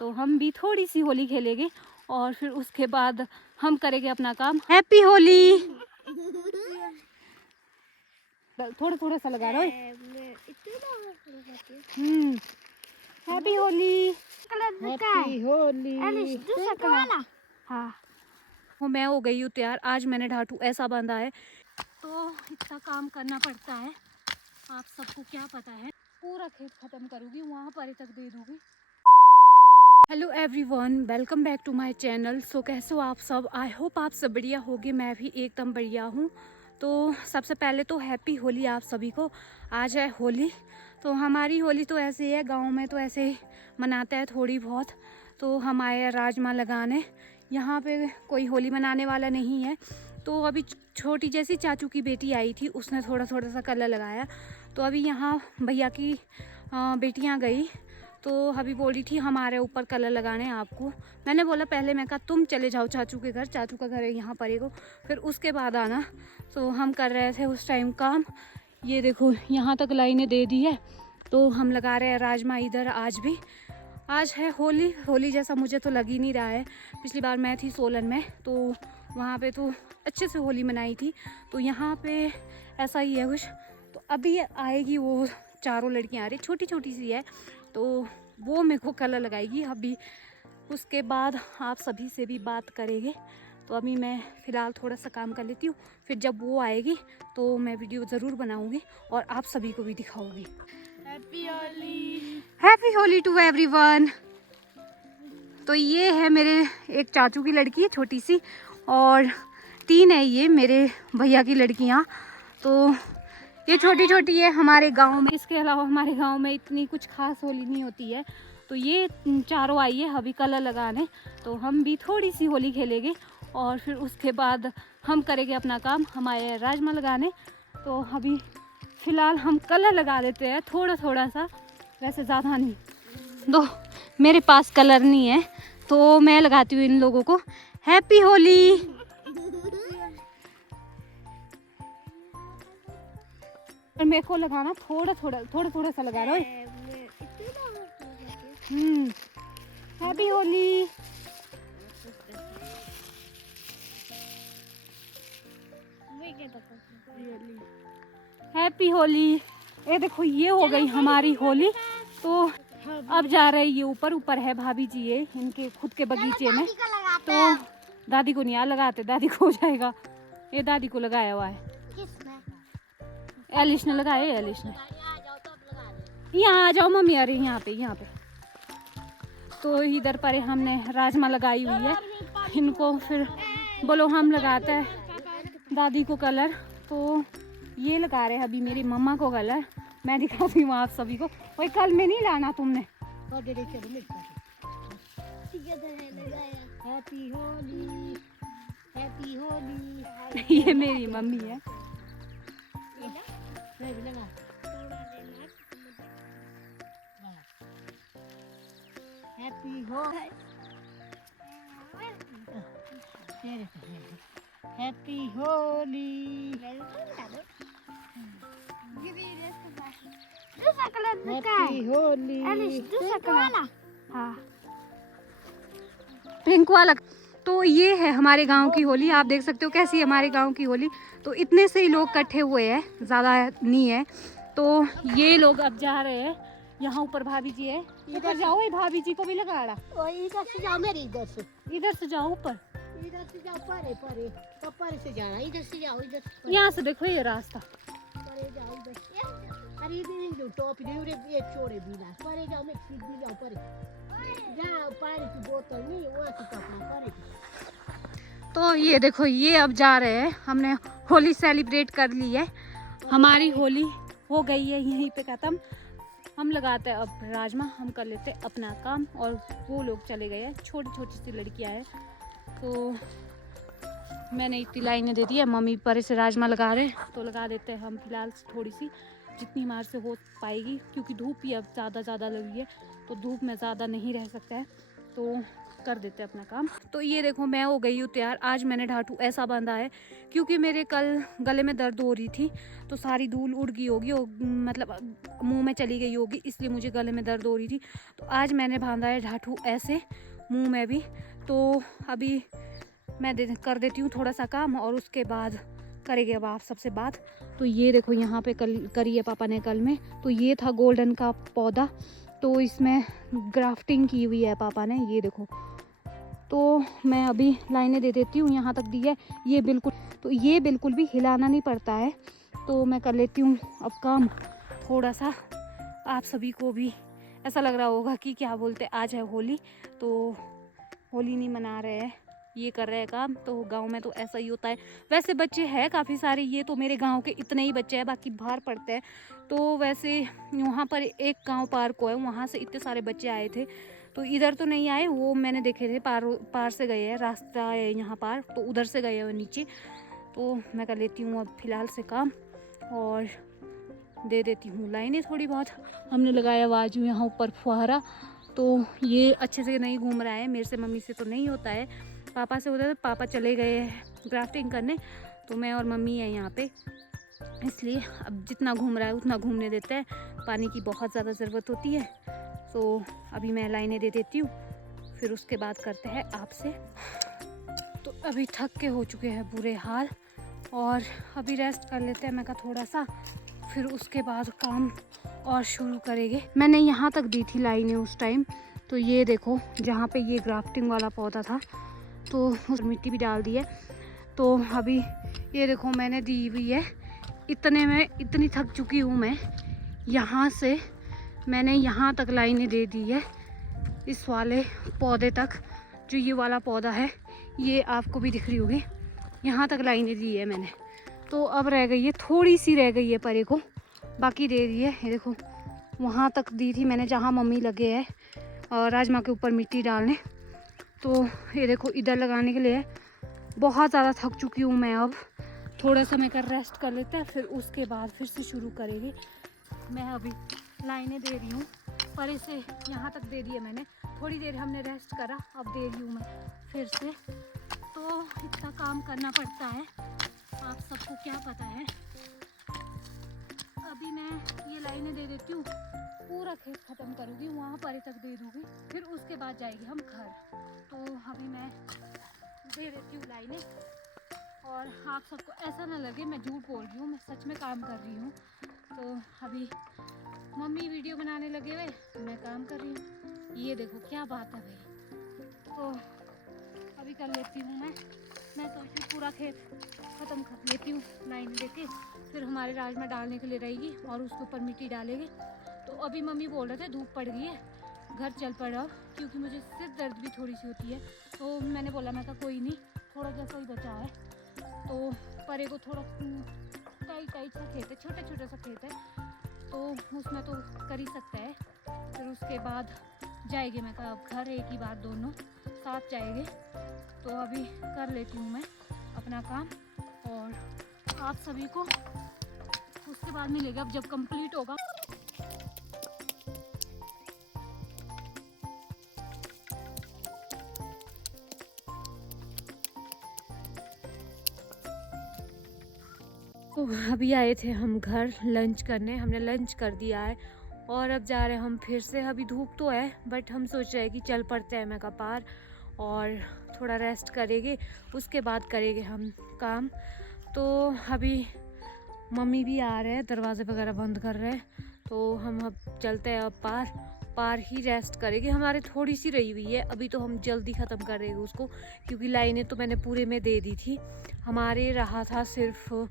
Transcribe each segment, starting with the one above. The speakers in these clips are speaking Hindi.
तो हम भी थोड़ी सी होली खेलेंगे और फिर उसके बाद हम करेंगे अपना काम। हैप्पी होली। थोड़ा थोड़ा सा लगा रहा है। हैप्पी होली। हैप्पी होली। हाँ, वो मैं हो गई हूँ तैयार। आज मैंने ढाटू ऐसा बांधा है तो इतना काम करना पड़ता है, आप सबको क्या पता है। पूरा खेत खत्म करूँगी, वहाँ पर तक दे दूँगी। Hello everyone, welcome back to my channel. So कैसे हो आप सब? आई होप आप सब बढ़िया होगे। मैं भी एकदम बढ़िया हूँ। तो सबसे पहले तो हैप्पी होली आप सभी को। आज है होली। तो हमारी होली तो ऐसे ही है, गांव में तो ऐसे ही मनाते हैं थोड़ी बहुत। तो हम आए हैं राजमा लगाने। यहाँ पे कोई होली मनाने वाला नहीं है। तो अभी छोटी जैसी चाचू की बेटी आई थी, उसने थोड़ा थोड़ा सा कलर लगाया। तो अभी यहाँ भैया की बेटियाँ गई तो अभी बोल रही थी हमारे ऊपर कलर लगाने आपको। मैंने बोला पहले, मैं कहा तुम चले जाओ चाचू के घर, चाचू का घर है यहाँ पर को, फिर उसके बाद आना। तो हम कर रहे थे उस टाइम काम। ये देखो यहाँ तक लाइनें दे दी है। तो हम लगा रहे हैं राजमा इधर। आज भी आज है होली। होली जैसा मुझे तो लग ही नहीं रहा है। पिछली बार मैं थी सोलन में तो वहाँ पे तो अच्छे से होली मनाई थी। तो यहाँ पे ऐसा ही है कुछ। तो अभी आएगी वो चारों लड़कियाँ आ रही, छोटी छोटी सी है, तो वो मेरे को कलर लगाएगी। अभी उसके बाद आप सभी से भी बात करेंगे। तो अभी मैं फ़िलहाल थोड़ा सा काम कर लेती हूँ, फिर जब वो आएगी तो मैं वीडियो ज़रूर बनाऊँगी और आप सभी को भी दिखाऊँगी। Happy Holi. Happy Holi to everyone. तो ये है मेरे एक चाचू की लड़की है छोटी सी, और 3 है ये मेरे भैया की लड़कियाँ। तो ये छोटी छोटी है हमारे गांव में। इसके अलावा हमारे गांव में इतनी कुछ खास होली नहीं होती है। तो ये चारों आई है अभी कलर लगाने। तो हम भी थोड़ी सी होली खेलेंगे और फिर उसके बाद हम करेंगे अपना काम। हम आए हैं राजमा लगाने। तो अभी फ़िलहाल हम कलर लगा देते हैं थोड़ा थोड़ा सा, वैसे ज़्यादा नहीं। दो मेरे पास कलर नहीं है तो मैं लगाती हूँ इन लोगों को। हैप्पी होली। मेरे को लगाना थोड़ा थोड़ा सा लगा रहा है। हैप्पी होली। हैप्पी होली। ये देखो ये हो गई हमारी होली। तो अब जा रहे ये ऊपर। ऊपर है भाभी जी, ये इनके खुद के बगीचे में। तो दादी को नहीं आ लगाते, दादी को हो जाएगा। ये दादी को लगाया हुआ है, एलिश ने लगाया। एलिश ने यहाँ आ जाओ मम्मी। अरे यहाँ पे तो इधर पर हमने राजमा लगाई हुई है। इनको फिर बोलो हम लगाते हैं दादी को कलर। तो ये लगा रहे हैं अभी मेरी मम्मा को कलर। मैं दिखाती हूँ आप सभी को। वही कल में नहीं लाना तुमने। हैप्पी होली। हैप्पी होली। ये मेरी मम्मी है। हैप्पी हो। हैप्पी होली। हैप्पी होली। हाँ, पिंक वाला। तो ये है हमारे गांव की होली। आप देख सकते हो कैसी है हमारे गांव की होली। तो इतने से ही लोग इकट्ठे हुए हैं, ज़्यादा नहीं है। तो ये लोग अब जा रहे हैं। यहाँ ऊपर भाभी जी है, इधर जाओ। ये भाभी जी को भी लगा रहा। इधर से जाओ, मेरी इधर से। इधर से जाओ ऊपर। इधर से जाओ, परे परे तो परे से जाना। इधर से जाओ, इधर से यहाँ से देखो ये रास्ता। परे जाओ इधर से। अरे इधर जो टॉप दे ये छोड़े बिना परे जाओ। मैं सीधी जाओ परे जाओ। पानी की बोतल नहीं वो से कपड़ा परे। तो ये देखो ये अब जा रहे हैं। हमने होली सेलिब्रेट कर ली है। हमारी होली हो गई है यहीं पे ख़त्म। हम लगाते हैं अब राजमा, हम कर लेते हैं अपना काम और वो लोग चले गए हैं। छोटी छोटी सी लड़कियां हैं। तो मैंने इतनी लाइनें दे दी है। मम्मी पर से राजमा लगा रहे हैं तो लगा देते हैं हम फिलहाल थोड़ी सी, जितनी हमारे से हो पाएगी, क्योंकि धूप भी अब ज़्यादा लगी है। तो धूप में ज़्यादा नहीं रह सकता है। तो कर देते हैं अपना काम। तो ये देखो मैं हो गई हूँ तैयार। आज मैंने ढाटू ऐसा बांधा है क्योंकि मेरे कल गले में दर्द हो रही थी, तो सारी धूल उड़ गई होगी और मतलब मुंह में चली गई होगी, इसलिए मुझे गले में दर्द हो रही थी। तो आज मैंने बांधा है ढाटू ऐसे मुंह में भी। तो अभी मैं कर देती हूँ थोड़ा सा काम और उसके बाद करेंगे अब आप सबसे बात। तो ये देखो यहाँ पे कल करी है पापा ने कल में। तो ये था गोल्डन का पौधा, तो इसमें ग्राफ्टिंग की हुई है पापा ने, ये देखो। तो मैं अभी लाइनें दे देती हूँ, यहाँ तक दी है ये बिल्कुल। तो ये बिल्कुल भी हिलाना नहीं पड़ता है। तो मैं कर लेती हूँ अब काम थोड़ा सा। आप सभी को भी ऐसा लग रहा होगा कि क्या बोलते आज है होली, तो होली नहीं मना रहे हैं, ये कर रहे हैं काम। तो गांव में तो ऐसा ही होता है। वैसे बच्चे हैं काफ़ी सारे, ये तो मेरे गांव के इतने ही बच्चे हैं, बाकी बाहर पढ़ते हैं। तो वैसे वहाँ पर एक गांव पार को है, वहाँ से इतने सारे बच्चे आए थे। तो इधर तो नहीं आए, वो मैंने देखे थे पार से गए हैं, रास्ता है यहाँ पार, तो उधर से गए हैं नीचे। तो मैं कर लेती हूँ अब फ़िलहाल से काम और दे देती हूँ लाइनें थोड़ी बहुत। हमने लगाया बाजू यहाँ ऊपर फुहारा, तो ये अच्छे से नहीं घूम रहा है, मेरे से मम्मी से तो नहीं होता है, पापा से होता है। पापा चले गए हैं ग्राफ्टिंग करने, तो मैं और मम्मी है यहाँ पे, इसलिए अब जितना घूम रहा है उतना घूमने देते हैं। पानी की बहुत ज़्यादा ज़रूरत होती है। तो अभी मैं लाइनें दे देती हूँ, फिर उसके बाद करते हैं आपसे। तो अभी थक के हो चुके हैं बुरे हाल और अभी रेस्ट कर लेते हैं मैं कहा थोड़ा सा, फिर उसके बाद काम और शुरू करेंगे। मैंने यहाँ तक दी थी लाइनें उस टाइम। तो ये देखो जहाँ पे ये ग्राफ्टिंग वाला पौधा था, तो उस मिट्टी भी डाल दी है। तो अभी ये देखो मैंने दी हुई है। इतने में इतनी थक चुकी हूँ मैं, यहाँ से मैंने यहाँ तक लाइनें दे दी है, इस वाले पौधे तक। जो ये वाला पौधा है, ये आपको भी दिख रही होगी, यहाँ तक लाइनें दी है मैंने। तो अब रह गई है, थोड़ी सी रह गई है परे को, बाकी दे दी है। ये देखो वहाँ तक दी थी मैंने जहाँ मम्मी लगे है और राजमा के ऊपर मिट्टी डालने। तो ये देखो इधर लगाने के लिए। बहुत ज़्यादा थक चुकी हूँ मैं, अब थोड़ा समय कर रेस्ट कर लेते हैं, फिर उसके बाद फिर से शुरू करेंगे। मैं अभी लाइनें दे रही हूँ, परे से यहाँ तक दे दी है मैंने। थोड़ी देर हमने रेस्ट करा, अब दे रही हूँ मैं फिर से। तो इतना काम करना पड़ता है, आप सबको क्या पता है। अभी मैं ये लाइनें दे देती हूँ, पूरा खेत ख़त्म करूँगी, वहाँ परे तक दे दूँगी, फिर उसके बाद जाएगी हम घर। तो अभी मैं दे देती हूँ लाइनें, और आप सबको ऐसा ना लगे मैं झूठ बोल रही हूँ, मैं सच में काम कर रही हूँ। तो अभी मम्मी वीडियो बनाने लगे हुए, मैं काम कर रही हूँ। ये देखो क्या बात है भाई। तो अभी कर लेती हूँ मैं सोचती हूँ पूरा खेत ख़त्म कर लेती हूँ लाइन देके, फिर हमारे राजमा डालने के लिए रहेगी और उसके ऊपर मिट्टी डालेंगे। तो अभी मम्मी बोल रहे थे धूप पड़ गई है, घर चल पड़ा, क्योंकि मुझे सिर दर्द भी थोड़ी सी होती है। तो मैंने बोला, मैं कहा कोई नहीं, थोड़ा जैसा ही बचा है। तो परे को थोड़ा टाइट सा खेत है, छोटा छोटा सा खेत है, तो उसमें तो कर ही सकता है। फिर उसके बाद जाएंगे, मैं कहा अब घर एक ही बार दोनों साथ जाएंगे। तो अभी कर लेती हूँ मैं अपना काम, और आप सभी को उसके बाद मिलेगा अब जब कंप्लीट होगा। तो अभी आए थे हम घर लंच करने, हमने लंच कर दिया है और अब जा रहे हैं हम फिर से। अभी धूप तो है बट हम सोच रहे हैं कि चल पड़ते हैं मैं का पार और थोड़ा रेस्ट करेंगे, उसके बाद करेंगे हम काम। तो अभी मम्मी भी आ रहे हैं, दरवाजे वगैरह बंद कर रहे हैं, तो हम अब चलते हैं अब पार ही रेस्ट करेंगे। हमारे थोड़ी सी रही हुई है, अभी तो हम जल्दी ख़त्म करेंगे उसको, क्योंकि लाइनें तो मैंने पूरे में दे दी थी। हमारे रहा था सिर्फ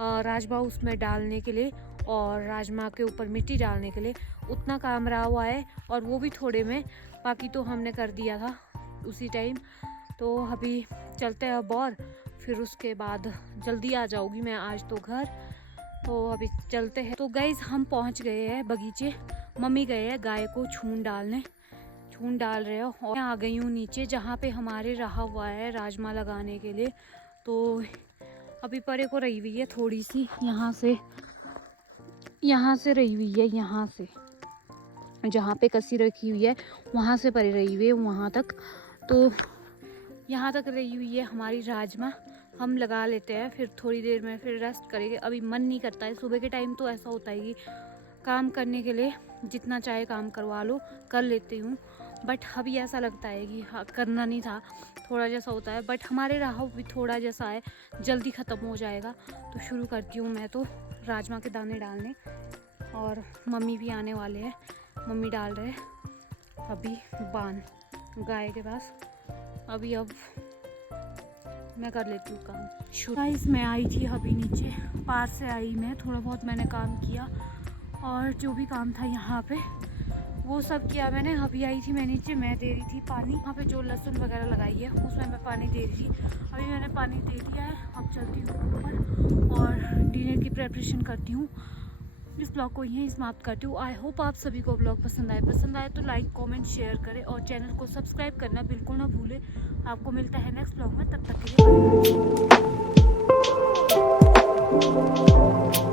राजमा उसमें डालने के लिए और राजमा के ऊपर मिट्टी डालने के लिए, उतना काम रहा हुआ है, और वो भी थोड़े में, बाकी तो हमने कर दिया था उसी टाइम। तो अभी चलते हैं अब, और फिर उसके बाद जल्दी आ जाऊँगी मैं आज तो घर। तो अभी चलते हैं। तो गाइस हम पहुंच गए हैं बगीचे, मम्मी गए हैं गाय को छून डाल रहे हो, और मैं आ गई हूँ नीचे जहाँ पे हमारे रहा हुआ है राजमा लगाने के लिए। तो अभी परे को रही हुई है थोड़ी सी, यहाँ से रही हुई है, यहाँ से जहाँ पे कसी रखी हुई है वहाँ से परे रही हुई है वहाँ तक। तो यहाँ तक रही हुई है हमारी राजमा। हम लगा लेते हैं, फिर थोड़ी देर में फिर रेस्ट करेंगे। अभी मन नहीं करता है। सुबह के टाइम तो ऐसा होता है कि काम करने के लिए जितना चाहे काम करवा लो, कर लेती हूँ, बट अभी ऐसा लगता है कि हाँ करना नहीं था, थोड़ा जैसा होता है। बट हमारे राह भी थोड़ा जैसा है, जल्दी ख़त्म हो जाएगा। तो शुरू करती हूँ मैं तो राजमा के दाने डालने। और मम्मी भी आने वाले हैं, मम्मी डाल रहे हैं अभी बान गाय के पास। अभी अब मैं कर लेती हूँ काम। गाइस मैं आई थी अभी नीचे, पार से आई मैं, थोड़ा बहुत मैंने काम किया और जो भी काम था यहाँ पे वो सब किया मैंने। अभी आई थी मैं नीचे, मैं दे रही थी पानी। यहाँ पे जो लहसुन वगैरह लगाई है उसमें मैं पानी दे रही थी। अभी मैंने पानी दे दिया है। अब चलती हूँ ऊपर और डिनर की प्रेपरेशन करती हूँ। इस ब्लॉग को यहीं समाप्त करती हूँ। आई होप आप सभी को ब्लॉग पसंद आए तो लाइक कमेंट शेयर करें और चैनल को सब्सक्राइब करना बिल्कुल ना भूलें। आपको मिलता है नेक्स्ट ब्लॉग में, तब तक के लिए बाय।